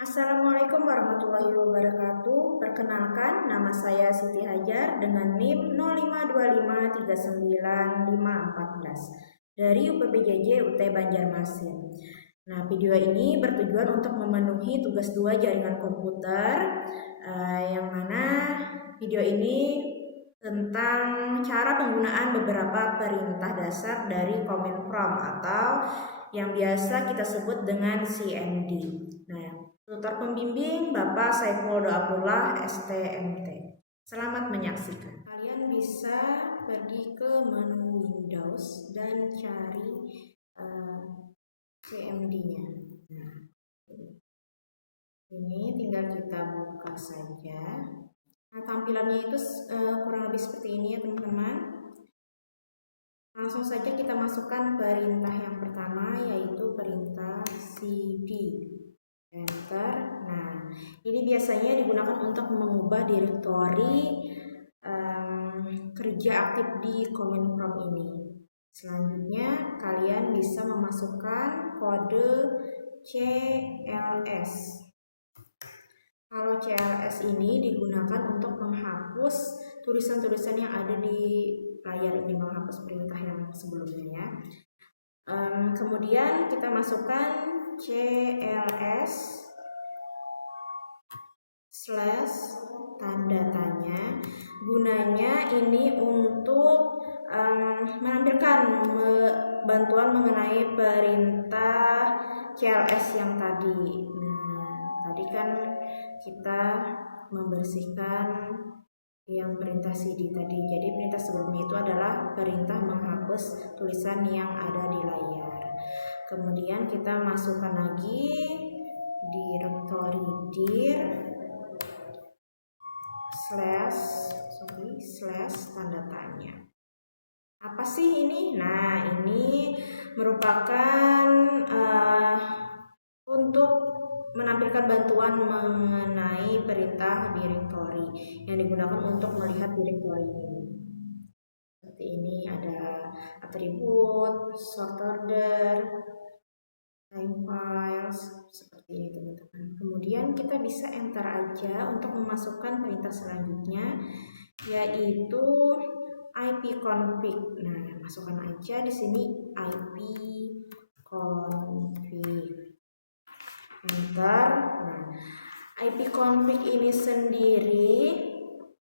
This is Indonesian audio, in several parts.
Assalamualaikum warahmatullahi wabarakatuh. Perkenalkan, nama saya Siti Hajar dengan NIM 0525395514 dari UPPJJ UT Banjarmasin. Nah, video ini bertujuan untuk memenuhi tugas 2 jaringan komputer, yang mana video ini tentang cara penggunaan beberapa perintah dasar dari command prompt atau yang biasa kita sebut dengan CMD. Nah, tutor pembimbing Bapak Saiful Doapullah STMT. Selamat menyaksikan. Kalian bisa pergi ke menu Windows dan cari CMD-nya. Nah, ini tinggal kita buka saja. Nah, tampilannya itu kurang lebih seperti ini ya teman-teman. Langsung saja kita masukkan perintah yang pertama, yaitu perintah cd. Enter. Nah, ini biasanya digunakan untuk mengubah direktori kerja aktif di command prompt ini. Selanjutnya, kalian bisa memasukkan kode CLS. Kalau CLS ini digunakan untuk menghapus tulisan-tulisan yang ada di layar ini, menghapus perintah yang sebelumnya ya. Kemudian kita masukkan CLS slash tanda tanya. Gunanya ini untuk menampilkan bantuan mengenai perintah CLS yang tadi. Nah, tadi kan kita membersihkan yang perintah cd tadi. Jadi perintah sebelumnya itu adalah perintah menghapus tulisan yang ada di layar. Kemudian kita masukkan lagi direktori dir slash tanda tanya. Apa sih ini? Nah, ini merupakan untuk menampilkan bantuan mengenai perintah direktori yang digunakan untuk melihat direktori ini. Seperti ini ada atribut, sort order, time files, seperti ini teman-teman. Kemudian kita bisa enter aja untuk memasukkan perintah selanjutnya, yaitu ipconfig. Nah, masukkan aja di sini ipconfig. Enter. Nah, ipconfig ini sendiri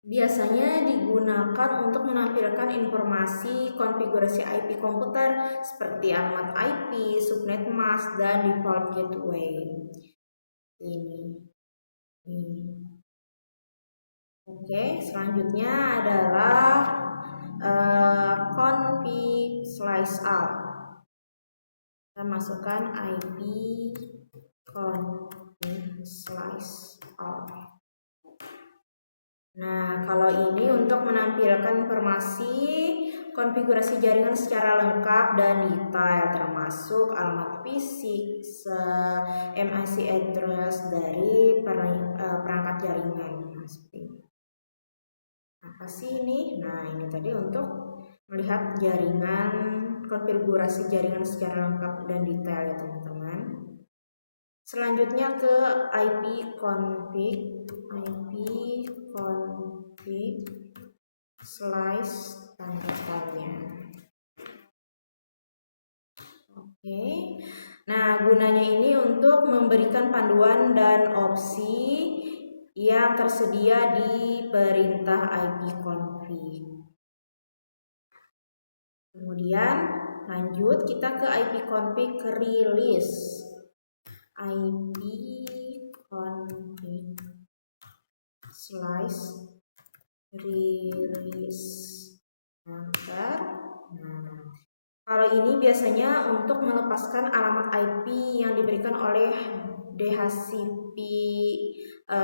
biasanya digunakan untuk menampilkan informasi konfigurasi IP komputer seperti alamat IP, subnet mask, dan default gateway. Ini. Oke, selanjutnya adalah config slice out. Kita masukkan IP config slice out. Nah, kalau ini untuk menampilkan informasi konfigurasi jaringan secara lengkap dan detail, termasuk alamat fisik, MAC address dari perangkat jaringan. Nah, seperti ini. Apa sih ini? Nah, ini tadi untuk melihat jaringan, konfigurasi jaringan secara lengkap dan detail ya teman-teman. Selanjutnya ke ipconfig slice tanda tanya. Oke. Nah, gunanya ini untuk memberikan panduan dan opsi yang tersedia di perintah ipconfig. Kemudian lanjut kita ke ipconfig release. ipconfig slice release. Enter. Nah, kalau ini biasanya untuk melepaskan alamat IP yang diberikan oleh DHCP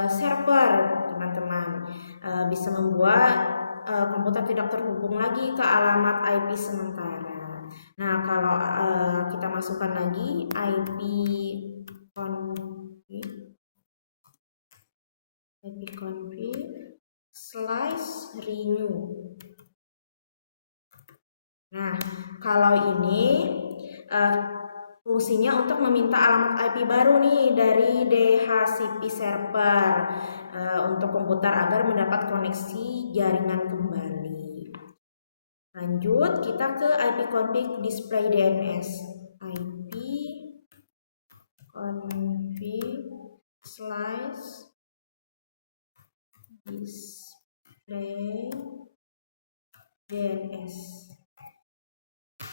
server, teman-teman. Bisa membuat komputer tidak terhubung lagi ke alamat IP sementara. Nah, kalau kita masukkan lagi ipconfig slice renew. Nah, kalau ini fungsinya untuk meminta alamat IP baru nih dari DHCP server untuk komputer agar mendapat koneksi jaringan kembali. Lanjut, kita ke ipconfig display DNS. ipconfig slash display DNS.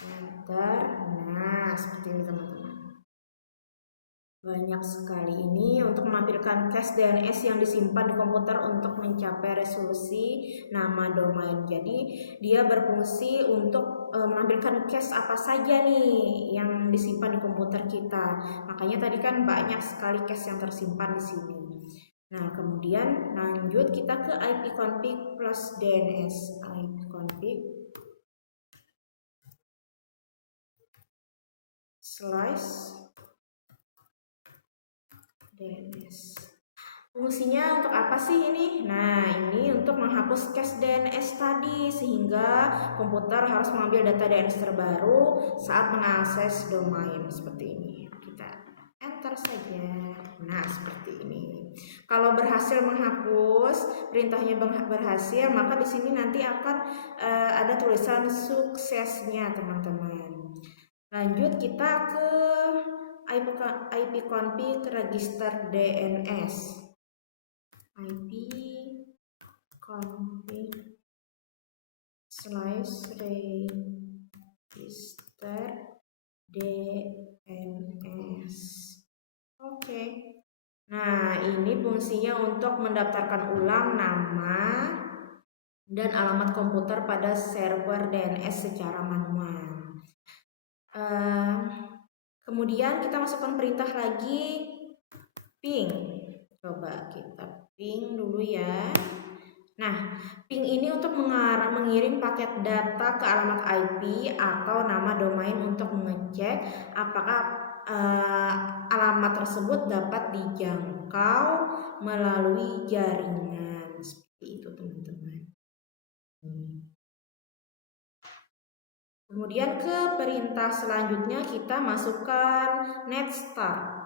Enter. Nah, seperti ini teman-teman. Banyak sekali ini untuk menampilkan cache DNS yang disimpan di komputer untuk mencapai resolusi nama domain. Jadi dia berfungsi untuk menampilkan cache apa saja nih yang disimpan di komputer kita. Makanya tadi kan banyak sekali cache yang tersimpan di sini. Nah, kemudian lanjut kita ke ipconfig plus DNS. ipconfig slash DNS. Fungsinya untuk apa sih ini? Nah, ini untuk menghapus cache DNS tadi sehingga komputer harus mengambil data DNS terbaru saat mengakses domain seperti ini. Kita enter saja. Nah, seperti ini. Kalau berhasil menghapus, perintahnya berhasil, maka di sini nanti akan ada tulisan suksesnya, teman-teman. Lanjut kita ke ipconfig register DNS. ipconfig slash register DNS. Oke. Nah, ini fungsinya untuk mendaftarkan ulang nama dan alamat komputer pada server DNS secara manual. Kemudian kita masukkan perintah lagi ping. Coba kita ping dulu ya. Nah, ping ini untuk mengirim paket data ke alamat IP atau nama domain untuk mengecek apakah alamat tersebut dapat dijangkau melalui jaringan. Seperti itu, teman-teman. Kemudian ke perintah selanjutnya kita masukkan netstart.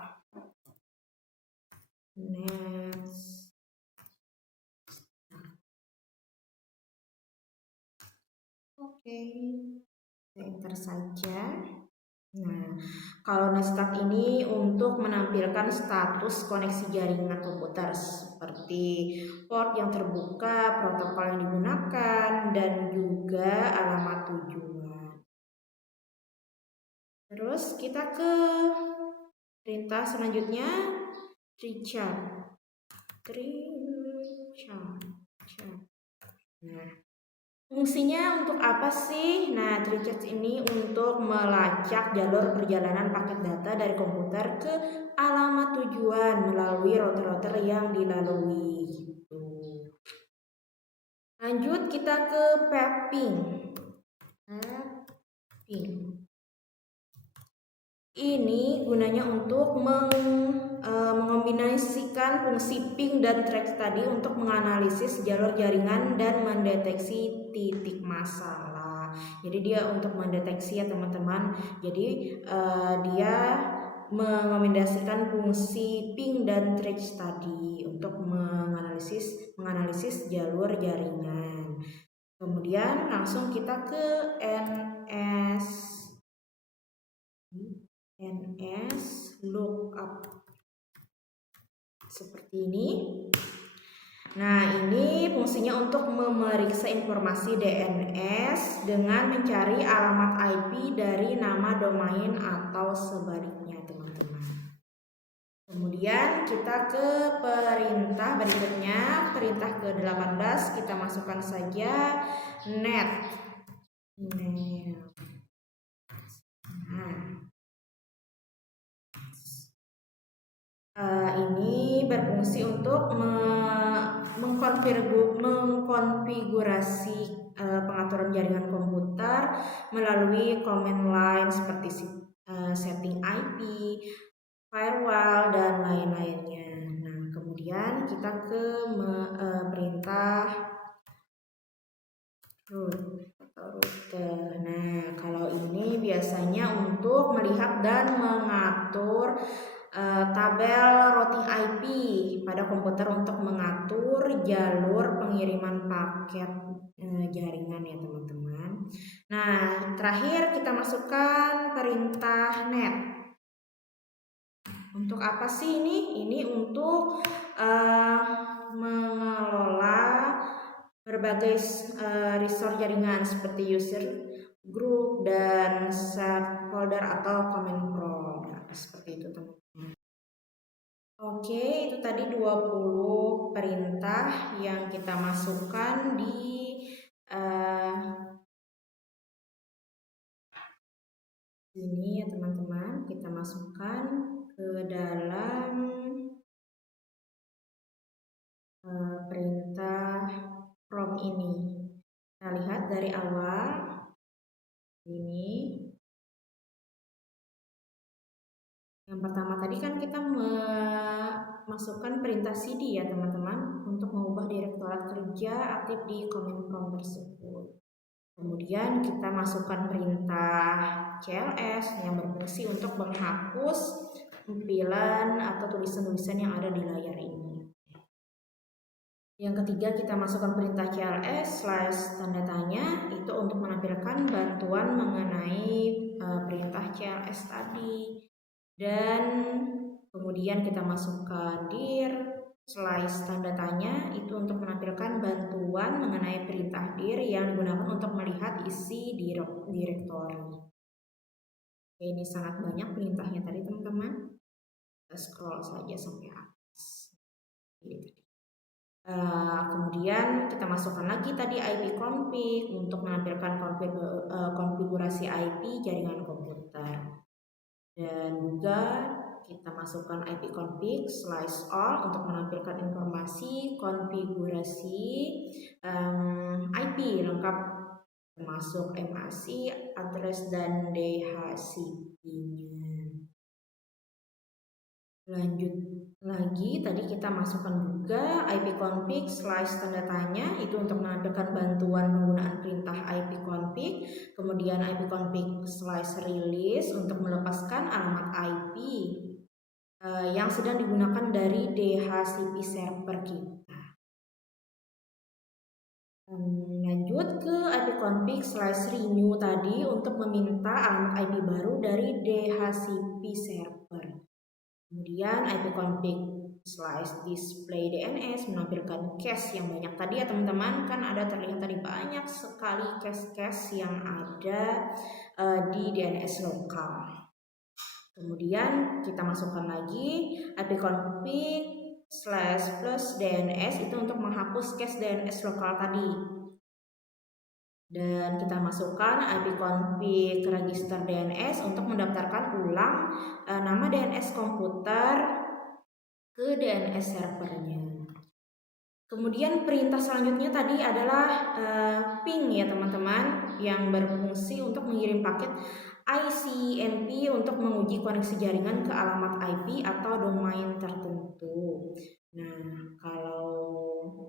Oke, enter saja. Nah, kalau netstart ini untuk menampilkan status koneksi jaringan komputer seperti port yang terbuka, protokol yang digunakan, dan juga alamat tujuan. Terus kita ke perintah selanjutnya recharge. Nah, fungsinya untuk apa sih? Nah, recharge ini untuk melacak jalur perjalanan paket data dari komputer ke alamat tujuan melalui router-router yang dilalui. Gitu. Lanjut kita ke ping. Ini gunanya untuk mengombinasikan fungsi ping dan trace tadi untuk menganalisis jalur jaringan dan mendeteksi titik masalah. Jadi dia untuk mendeteksi ya teman-teman. Jadi dia mengombinasikan fungsi ping dan trace tadi untuk menganalisis jalur jaringan. Kemudian langsung kita ke NS lookup seperti ini. Nah, ini fungsinya untuk memeriksa informasi DNS dengan mencari alamat IP dari nama domain atau sebaliknya, teman-teman. Kemudian kita ke perintah berikutnya, perintah ke-18, kita masukkan saja net. Ini berfungsi untuk mengkonfigurasi pengaturan jaringan komputer melalui command line seperti setting IP, firewall, dan lain-lainnya. Nah, kemudian kita ke perintah root atau router. Nah, kalau ini biasa biasanya untuk melihat dan mengatur tabel routing IP pada komputer untuk mengatur jalur pengiriman paket jaringan ya teman-teman. Nah, terakhir kita masukkan perintah net. Untuk apa sih ini? Ini untuk mengelola berbagai resource jaringan seperti user group dan subfolder atau command prompt. Nah, seperti itu teman-teman. Oke, itu tadi 20 perintah yang kita masukkan di sini ya teman-teman. Kita masukkan ke dalam perintah prompt ini. Kita lihat dari awal ini. Yang pertama tadi kan kita memasukkan perintah cd ya teman-teman untuk mengubah direktorat kerja aktif di command prompt tersebut. Kemudian kita masukkan perintah cls yang berfungsi untuk menghapus tampilan atau tulisan-tulisan yang ada di layar ini. Yang ketiga kita masukkan perintah cls/ tanda tanya itu untuk menampilkan bantuan mengenai perintah cls tadi. Dan kemudian kita masukkan dir tanda tanya itu untuk menampilkan bantuan mengenai perintah dir yang digunakan untuk melihat isi direktori. Oke, ini sangat banyak perintahnya tadi teman-teman. Kita scroll saja sampai atas. Kemudian kita masukkan lagi tadi IP config untuk menampilkan konfigurasi IP jaringan komputer. Dan juga kita masukkan IP config/all untuk menampilkan informasi konfigurasi IP lengkap termasuk MAC, address dan DHCP-nya. Lanjut lagi, tadi kita masukkan juga IP config/tanda tanya itu untuk menampilkan bantuan penggunaan perintah IP config, kemudian IP config/release untuk melepaskan alamat IP yang sedang digunakan dari DHCP server kita. Lanjut ke IP config/renew tadi untuk meminta alamat IP baru dari DHCP server. Kemudian IP config/display DNS menampilkan cache yang banyak tadi ya teman-teman, kan ada terlihat tadi banyak sekali cache-cache yang ada di DNS lokal. Kemudian kita masukkan lagi IP config/plus DNS itu untuk menghapus cache DNS lokal tadi. Dan kita masukkan IP config register DNS untuk mendaftarkan ulang nama DNS komputer ke DNS servernya. Kemudian perintah selanjutnya tadi adalah ping ya teman-teman, yang berfungsi untuk mengirim paket ICMP untuk menguji koneksi jaringan ke alamat IP atau domain tertentu. Nah, kalau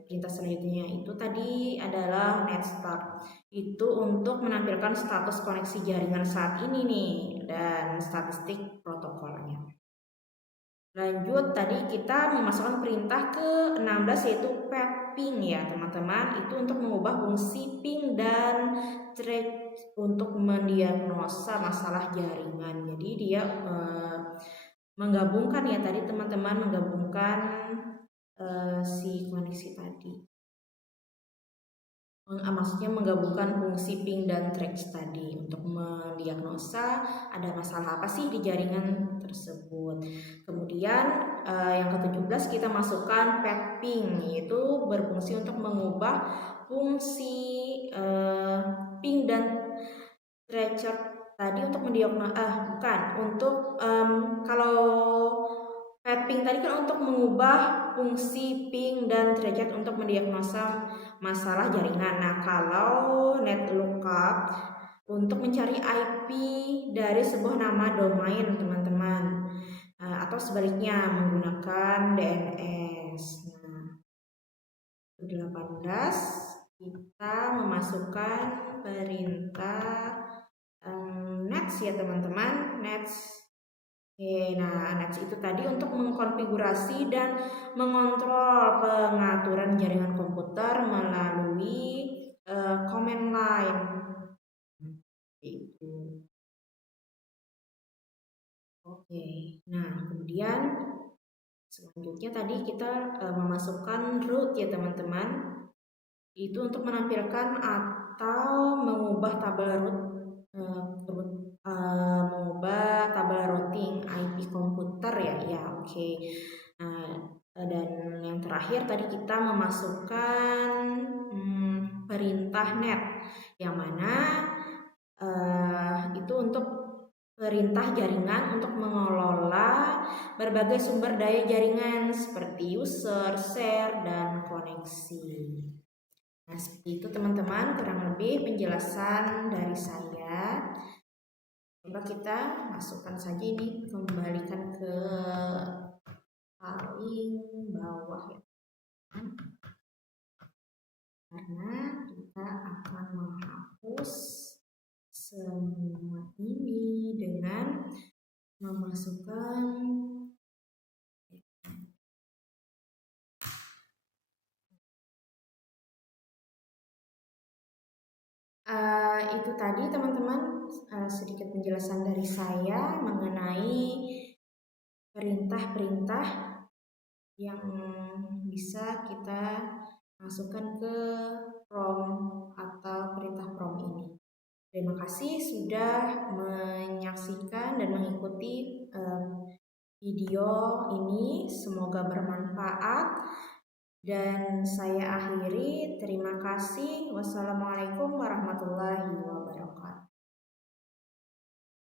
perintah selanjutnya itu tadi adalah netstart. Itu untuk menampilkan status koneksi jaringan saat ini nih dan statistik protokolnya. Lanjut, tadi kita memasukkan perintah ke-16 yaitu pet ping ya teman-teman. Itu untuk mengubah fungsi ping dan thread untuk mendiagnosa masalah jaringan. Jadi dia menggabungkan ya tadi teman-teman, menggabungkan si koneksi tadi. Maksudnya menggabungkan fungsi ping dan threads tadi untuk mendiagnosa ada masalah apa sih di jaringan tersebut. Kemudian yang ke-17 kita masukkan pet ping, yaitu berfungsi untuk mengubah fungsi ping dan thread tadi untuk mendiagnosa kalau pet ping tadi kan untuk mengubah fungsi ping dan thread untuk mendiagnosa masalah jaringan. Nah, kalau net lookup untuk mencari IP dari sebuah nama domain teman-teman, atau sebaliknya menggunakan DNS. Nah, 18 kita memasukkan perintah Nets ya teman-teman, Nets. Oke, nah Nets itu tadi untuk mengkonfigurasi dan mengontrol pengaturan jaringan komputer melalui command line. Itu. Oke, nah kemudian selanjutnya tadi kita memasukkan root ya teman-teman. Itu untuk menampilkan atau mengubah tabel mengubah tabel routing IP komputer ya. Ya, oke. Nah, dan yang terakhir tadi kita memasukkan perintah net yang mana itu untuk perintah jaringan untuk mengelola berbagai sumber daya jaringan seperti user, share, dan koneksi. Nah, seperti itu teman-teman, kurang lebih penjelasan dari saya. Coba kita masukkan saja ini, kembalikan ke paling bawah ya. Karena kita akan menghapus semua ini dengan memasukkan itu tadi teman-teman sedikit penjelasan dari saya mengenai perintah-perintah yang bisa kita masukkan ke PROM atau perintah PROM ini. Terima kasih sudah menyaksikan dan mengikuti video ini. Semoga bermanfaat. Dan saya akhiri. Terima kasih. Wassalamualaikum warahmatullahi wabarakatuh.